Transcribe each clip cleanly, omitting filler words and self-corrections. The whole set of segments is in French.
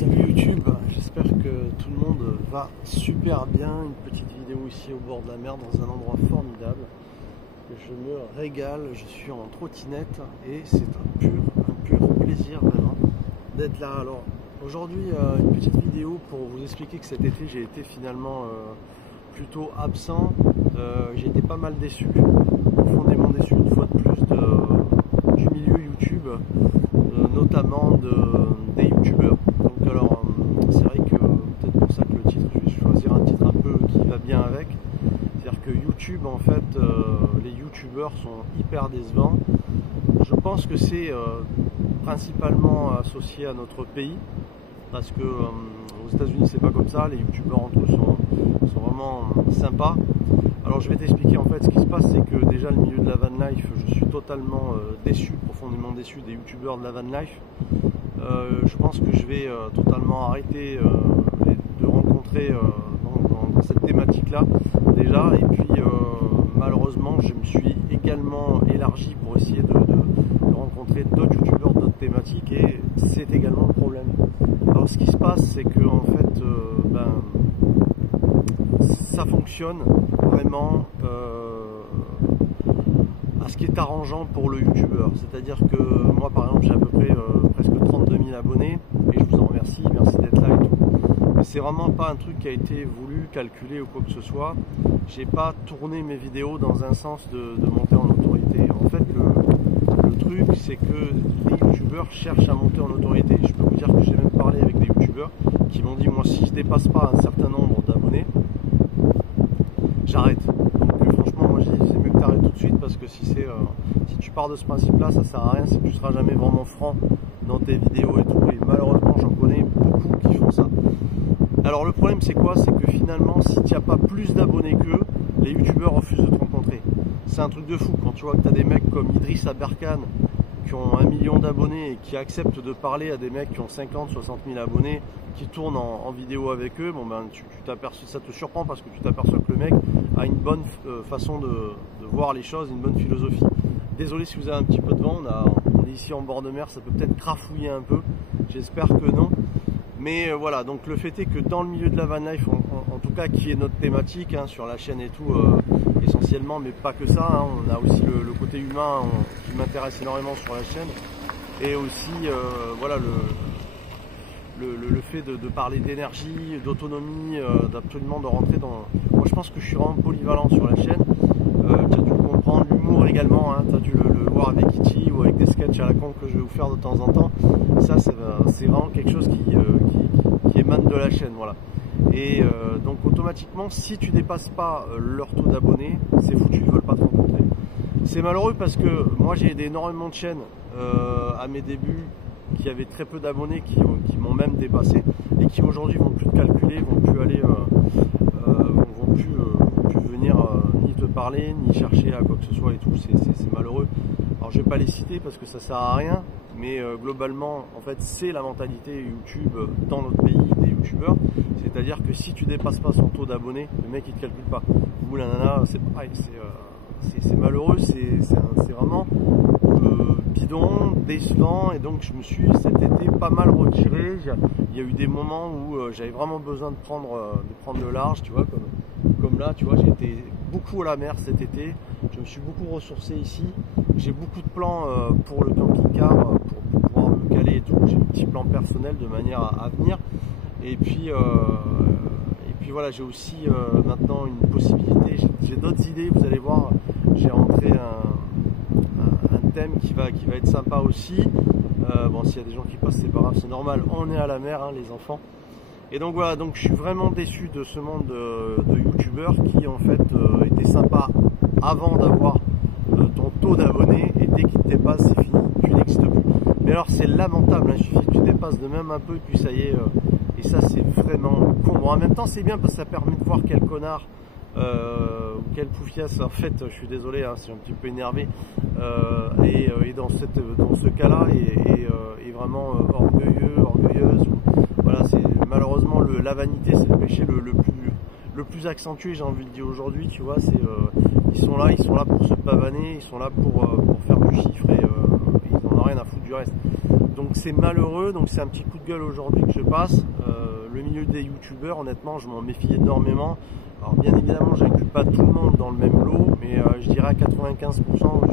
Salut YouTube, j'espère que tout le monde va super bien. Une petite vidéo ici au bord de la mer dans un endroit formidable. Je me régale, je suis en trottinette et c'est un pur plaisir vraiment d'être là. Alors aujourd'hui une petite vidéo pour vous expliquer que cet été j'ai été finalement plutôt absent. J'ai été pas mal déçu, profondément déçu une fois de plus du milieu YouTube, notamment des youtubeurs. Donc alors c'est vrai que peut-être pour ça que le titre, je vais choisir un titre un peu qui va bien avec. C'est-à-dire que YouTube, en fait, les youtubeurs sont hyper décevants. Je pense que c'est principalement associé à notre pays, parce que aux États-Unis c'est pas comme ça, les youtubeurs entre eux sont vraiment sympas. Alors je vais t'expliquer en fait ce qui se passe, c'est que déjà le milieu de la van life, je suis totalement déçu, profondément déçu des youtubeurs de la van life. Je pense que je vais totalement arrêter de rencontrer dans cette thématique là déjà, et puis malheureusement je me suis également élargi pour essayer de rencontrer d'autres youtubeurs, d'autres thématiques, et c'est également le problème. Alors ce qui se passe, c'est que en fait ça fonctionne vraiment à ce qui est arrangeant pour le youtubeur. C'est-à-dire que moi par exemple j'ai à peu près presque 32 000 abonnés et je vous en remercie, merci d'être là et tout. Mais c'est vraiment pas un truc qui a été voulu, calculé ou quoi que ce soit. J'ai pas tourné mes vidéos dans un sens de monter en autorité. En fait le truc c'est que les youtubeurs cherchent à monter en autorité. Je peux vous dire que j'ai même parlé avec des youtubeurs qui m'ont dit moi si je dépasse pas un certain nombre d'abonnés, j'arrête. Donc franchement moi je dis c'est mieux que tu arrêtes tout de suite, parce que si tu pars de ce principe là, ça sert à rien, si tu seras jamais vraiment franc dans tes vidéos et tout. Et malheureusement j'en connais beaucoup qui font ça. Alors le problème c'est quoi? C'est que finalement si tu n'as pas plus d'abonnés qu'eux, les youtubeurs refusent de te rencontrer. C'est un truc de fou quand tu vois que tu as des mecs comme Idriss Aberkan qui ont 1 million d'abonnés et qui acceptent de parler à des mecs qui ont 50, 60 000 abonnés, qui tournent en vidéo avec eux. Bon ben tu t'aperçois, ça te surprend parce que tu t'aperçois que le mec a une bonne façon de voir les choses, une bonne philosophie. Désolé si vous avez un petit peu de vent, on est ici en bord de mer, ça peut peut-être crafouiller un peu, j'espère que non. Mais voilà, donc le fait est que dans le milieu de la van life, en tout cas qui est notre thématique sur la chaîne et tout, essentiellement, mais pas que ça, on a aussi le côté humain qui m'intéresse énormément sur la chaîne, et aussi voilà le fait de parler d'énergie, d'autonomie, d'absolument de rentrer dans... Moi je pense que je suis vraiment polyvalent sur la chaîne. Tu as dû le comprendre, l'humour également, tu as dû le voir avec Kitty ou avec des sketchs à la con que je vais vous faire de temps en temps. Ça c'est vraiment quelque chose qui émane de la chaîne, voilà. Et donc automatiquement si tu dépasses pas leur taux d'abonnés, c'est foutu, ils veulent pas te rencontrer. C'est malheureux parce que moi j'ai aidé énormément de chaînes à mes débuts qui avaient très peu d'abonnés, qui m'ont même dépassé, et qui aujourd'hui vont plus te calculer, vont plus aller vont plus venir ni te parler ni chercher à quoi que ce soit et tout. C'est malheureux. Alors je vais pas les citer parce que ça sert à rien, mais globalement en fait c'est la mentalité YouTube dans notre pays des youtubeurs. C'est-à-dire que si tu dépasses pas son taux d'abonnés, le mec il te calcule pas. Ou la nana, c'est pareil, c'est malheureux, c'est vraiment bidon, décevant. Et donc je me suis cet été pas mal retiré. Il y a eu des moments où j'avais vraiment besoin de prendre le large, tu vois, comme là, tu vois, j'ai été beaucoup à la mer cet été. Je me suis beaucoup ressourcé ici. J'ai beaucoup de plans pour le camping-car, pour pouvoir me caler et tout. J'ai un petit plan personnel de manière à venir. Et puis voilà, j'ai aussi maintenant une possibilité, j'ai d'autres idées, vous allez voir, j'ai rentré un thème qui va être sympa aussi. Bon, s'il y a des gens qui passent, c'est pas grave, c'est normal, on est à la mer, les enfants. Et donc voilà, donc je suis vraiment déçu de ce monde de youtubeurs qui en fait était sympa avant d'avoir ton taux d'abonnés, et dès qu'il te dépasse, c'est fini, tu n'existes plus. Mais alors c'est lamentable, il suffit que tu dépasses de même un peu, et puis ça y est. Et ça c'est vraiment con. Bon, en même temps c'est bien parce que ça permet de voir quel connard ou quel poufiasse, en fait je suis désolé, je suis un petit peu énervé, et dans ce cas là est vraiment orgueilleuse. Voilà, c'est malheureusement la vanité, c'est le péché le plus accentué, j'ai envie de dire aujourd'hui, tu vois. Ils sont là pour se pavaner, ils sont là pour faire du chiffre, et ils n'en ont rien à foutre du reste. Donc c'est malheureux, donc c'est un petit coup de gueule aujourd'hui que je passe. Le milieu des youtubeurs, honnêtement, je m'en méfie énormément. Alors bien évidemment, j'inclus pas tout le monde dans le même lot, mais je dirais à 95%,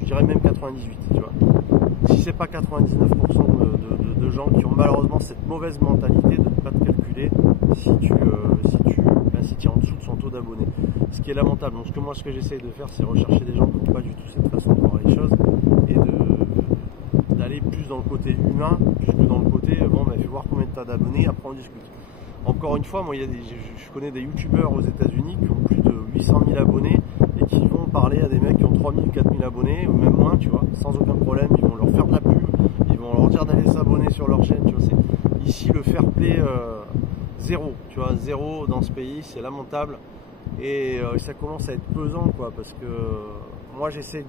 je dirais même 98%, tu vois. Si c'est pas 99% de gens qui ont malheureusement cette mauvaise mentalité de ne pas te calculer si tu es en dessous de son taux d'abonnés. Ce qui est lamentable. Donc ce que j'essaye de faire, c'est rechercher des gens qui n'ont pas du tout cette façon de voir les choses et d'aller plus dans le côté humain, plus que dans le côté bon, bah, fais voir combien tu as d'abonnés, après on discute. Encore une fois, moi, je connais des youtubeurs aux États-Unis qui ont plus de 800 000 abonnés et qui vont parler à des mecs qui ont 3 000, 4 000 abonnés ou même moins, tu vois, sans aucun problème. Ils vont leur faire de la pub, ils vont leur dire d'aller s'abonner sur leur chaîne, tu vois. Ici, le fair play, zéro, tu vois, zéro dans ce pays, c'est lamentable et ça commence à être pesant, quoi, parce que moi, j'essaye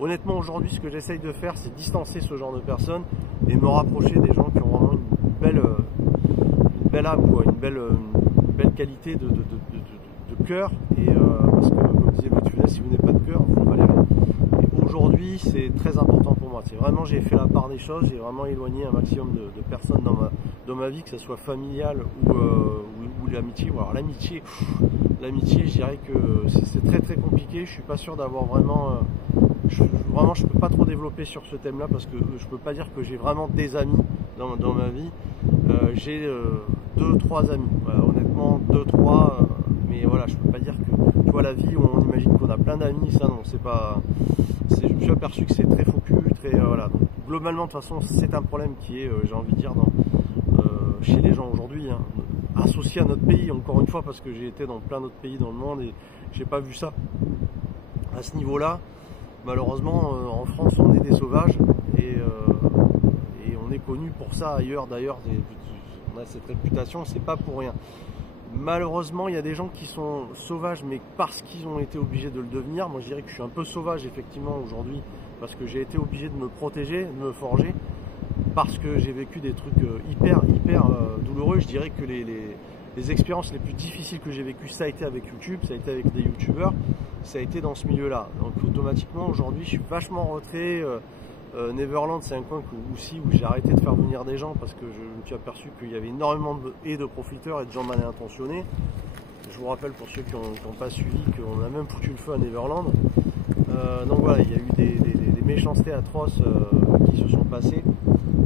honnêtement, aujourd'hui, ce que j'essaye de faire, c'est distancer ce genre de personnes et me rapprocher des gens qui ont vraiment une belle âme, quoi, une belle qualité de cœur. Et parce que, comme disait Louis de Funès, si vous n'avez pas de cœur, vous ne valez rien. Et aujourd'hui, c'est très important pour moi. C'est vraiment, j'ai fait la part des choses, j'ai vraiment éloigné un maximum de personnes dans ma vie, que ce soit familiale ou l'amitié. Alors l'amitié, je dirais que c'est très très compliqué. Je suis pas sûr d'avoir vraiment. Vraiment, je peux pas trop développer sur ce thème-là parce que je peux pas dire que j'ai vraiment des amis dans ma vie. J'ai 2-3 amis, voilà, honnêtement 2-3, mais voilà, je peux pas dire que tu vois la vie où on imagine qu'on a plein d'amis, ça non, c'est pas. Je me suis aperçu que c'est très faux cul, très voilà. Donc, globalement, de toute façon, c'est un problème qui est, j'ai envie de dire, chez les gens aujourd'hui, hein, associé à notre pays. Encore une fois, parce que j'ai été dans plein d'autres pays dans le monde et j'ai pas vu ça à ce niveau-là. Malheureusement, en France, on est des sauvages et on est connu pour ça ailleurs. D'ailleurs, on a cette réputation, c'est pas pour rien. Malheureusement, il y a des gens qui sont sauvages, mais parce qu'ils ont été obligés de le devenir. Moi, je dirais que je suis un peu sauvage, effectivement, aujourd'hui, parce que j'ai été obligé de me protéger, de me forger, parce que j'ai vécu des trucs hyper douloureux. Je dirais que les expériences les plus difficiles que j'ai vécues, ça a été avec YouTube, ça a été avec des youtubeurs, ça a été dans ce milieu-là. Donc automatiquement, aujourd'hui, je suis vachement en retrait. Neverland, c'est un coin où j'ai arrêté de faire venir des gens parce que je me suis aperçu qu'il y avait énormément de profiteurs et de gens mal intentionnés. Je vous rappelle, pour ceux qui n'ont pas suivi, qu'on a même foutu le feu à Neverland. Donc voilà, il y a eu des méchancetés atroces qui se sont passées.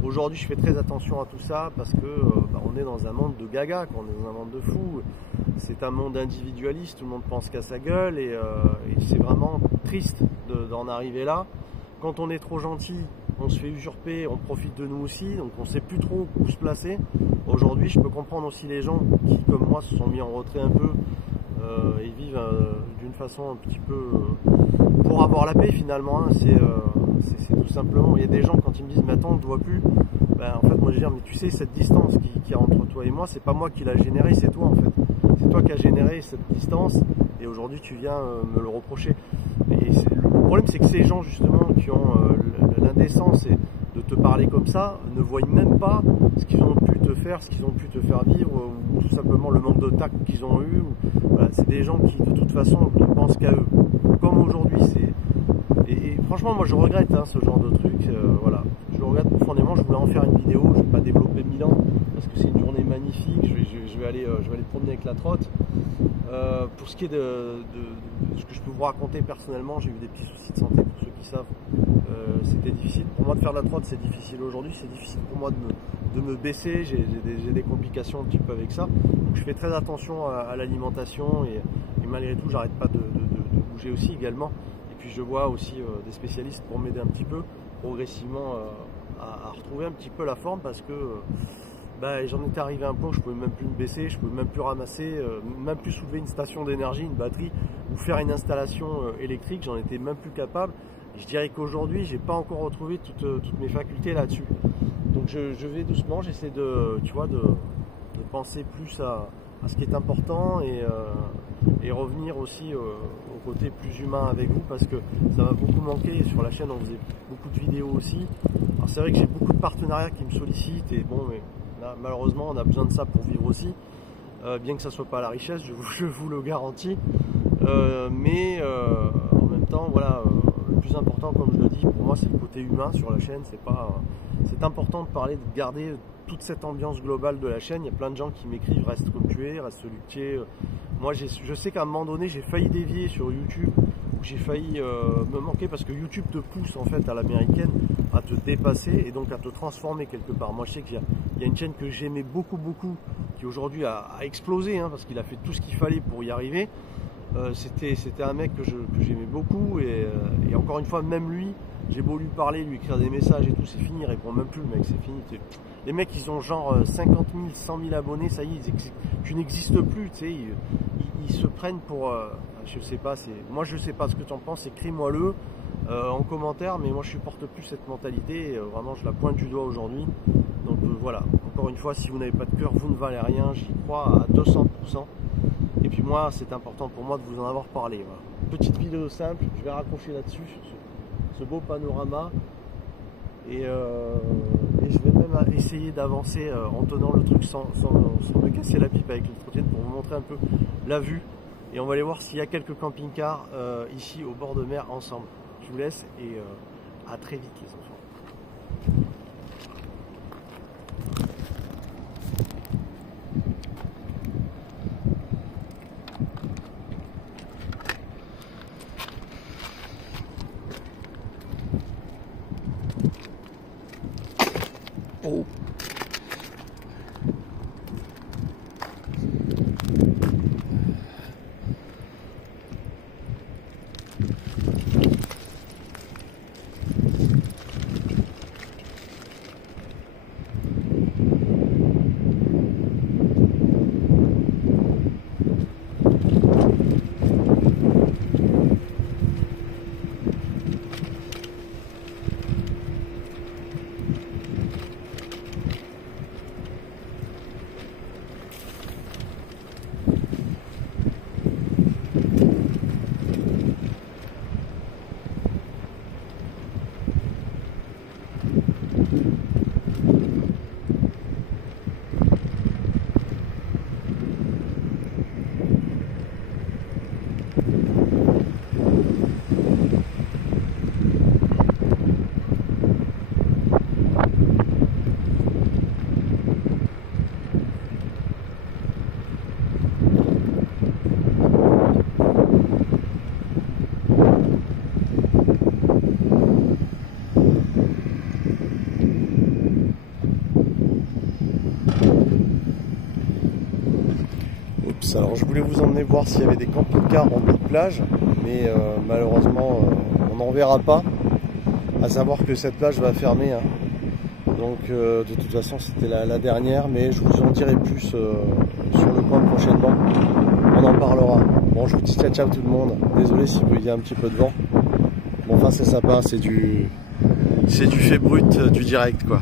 Aujourd'hui, je fais très attention à tout ça parce que on est dans un monde de gaga, on est dans un monde de fous. C'est un monde individualiste, tout le monde pense qu'à sa gueule et c'est vraiment triste d'en arriver là. Quand on est trop gentil, on se fait usurper, on profite de nous aussi, donc on ne sait plus trop où se placer. Aujourd'hui, je peux comprendre aussi les gens qui, comme moi, se sont mis en retrait un peu et vivent d'une façon un petit peu pour avoir la paix finalement. Hein, c'est tout simplement. Il y a des gens quand ils me disent mais attends, on ne te voit plus. Ben, en fait, moi je dis mais tu sais, cette distance qu'il y a entre toi et moi, c'est pas moi qui l'a générée, c'est toi en fait. C'est toi qui as généré cette distance et aujourd'hui tu viens me le reprocher. Et le problème, c'est que ces gens justement qui ont l'indécence de te parler comme ça ne voient même pas ce qu'ils ont pu te faire, ce qu'ils ont pu te faire vivre, ou tout simplement le manque de tact qu'ils ont eu. Voilà, c'est des gens qui de toute façon ne pensent qu'à eux. Comme aujourd'hui, et franchement, moi je regrette hein, ce genre de truc. Voilà, je le regrette profondément. Je voulais en faire une vidéo, je ne vais pas développer 1000 ans parce que c'est une journée magnifique. Je vais aller promener avec la trotte. Pour ce qui est de ce que je peux vous raconter personnellement, j'ai eu des petits soucis de santé pour ceux qui savent. C'était difficile pour moi de faire de la trotte, c'est difficile aujourd'hui, c'est difficile pour moi de me baisser, j'ai des complications un petit peu avec ça. Donc je fais très attention à l'alimentation et malgré tout j'arrête pas de bouger aussi également. Et puis je vois aussi des spécialistes pour m'aider un petit peu progressivement à retrouver un petit peu la forme parce que j'en étais arrivé à un point où je pouvais même plus me baisser, je pouvais même plus ramasser, même plus soulever une station d'énergie, une batterie ou faire une installation électrique, j'en étais même plus capable. Et je dirais qu'aujourd'hui, j'ai pas encore retrouvé toutes mes facultés là-dessus. Donc je vais doucement, j'essaie de penser plus à ce qui est important et revenir aussi au côté plus humain avec vous parce que ça m'a beaucoup manqué. Sur la chaîne, on faisait beaucoup de vidéos aussi. Alors c'est vrai que j'ai beaucoup de partenariats qui me sollicitent et bon, mais là, malheureusement, on a besoin de ça pour vivre aussi. Bien que ça soit pas la richesse, je vous le garantis. Mais en même temps, voilà, le plus important, comme je le dis, pour moi, c'est le côté humain sur la chaîne. C'est pas c'est important de parler, de garder toute cette ambiance globale de la chaîne. Il y a plein de gens qui m'écrivent reste comme tu es, reste celui que tu es. Moi je sais qu'à un moment donné j'ai failli dévier sur YouTube, où j'ai failli me manquer, parce que YouTube te pousse en fait à l'américaine à te dépasser et donc à te transformer quelque part. Moi je sais qu'il y a une chaîne que j'aimais beaucoup, qui aujourd'hui a explosé, hein, parce qu'il a fait tout ce qu'il fallait pour y arriver. C'était un mec que j'aimais beaucoup, et encore une fois, même lui, j'ai beau lui parler, lui écrire des messages et tout, c'est fini, il répond même plus, le mec, c'est fini. Les mecs, ils ont genre 50 000, 100 000 abonnés, ça y est, tu n'existes plus, tu sais, ils se prennent pour, je sais pas, moi je sais pas ce que tu en penses, écris-moi-le en commentaire, mais moi je supporte plus cette mentalité, et, vraiment je la pointe du doigt aujourd'hui. Donc voilà, encore une fois, si vous n'avez pas de cœur, vous ne valez rien, j'y crois à 200%. Et puis moi, c'est important pour moi de vous en avoir parlé. Voilà. Petite vidéo simple, je vais raccrocher là-dessus, sur ce beau panorama. Et je vais même essayer d'avancer en tenant le truc sans me casser la pipe avec le trottinette, pour vous montrer un peu la vue. Et on va aller voir s'il y a quelques camping-cars ici au bord de mer ensemble. Je vous laisse et à très vite les enfants. Oh. Alors je voulais vous emmener voir s'il y avait des camping-cars en bout de plage, mais malheureusement on n'en verra pas, à savoir que cette plage va fermer, hein. Donc de toute façon c'était la dernière, mais je vous en dirai plus sur le coin prochainement, on en parlera. Bon, je vous dis ciao ciao tout le monde, désolé s'il y a un petit peu de vent, bon enfin c'est sympa, c'est du fait brut du direct quoi.